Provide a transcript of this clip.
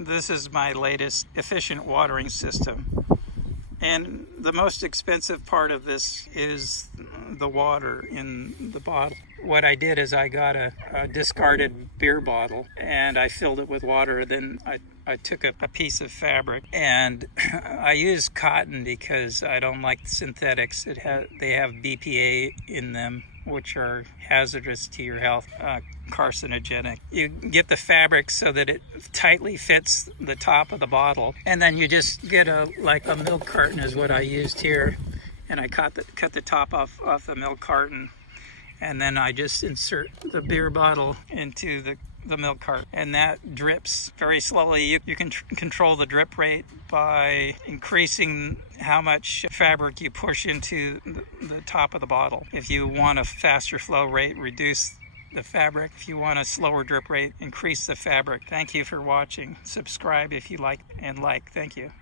This is my latest efficient watering system. And the most expensive part of this is the water in the bottle. What I did is I got a discarded beer bottle and I filled it with water. Then I took a piece of fabric and I used cotton because I don't like synthetics. They have BPA in them, which are hazardous to your health, carcinogenic. You get the fabric so that it tightly fits the top of the bottle, and then you just get like a milk carton is what I used here, and I cut the top off the milk carton, and then I just insert the beer bottle into the milk carton, and that drips very slowly. You can control the drip rate by increasing how much fabric you push into the top of the bottle. If you want a faster flow rate, reduce the fabric. If you want a slower drip rate, increase the fabric. Thank you for watching. Subscribe if you like and like. Thank you.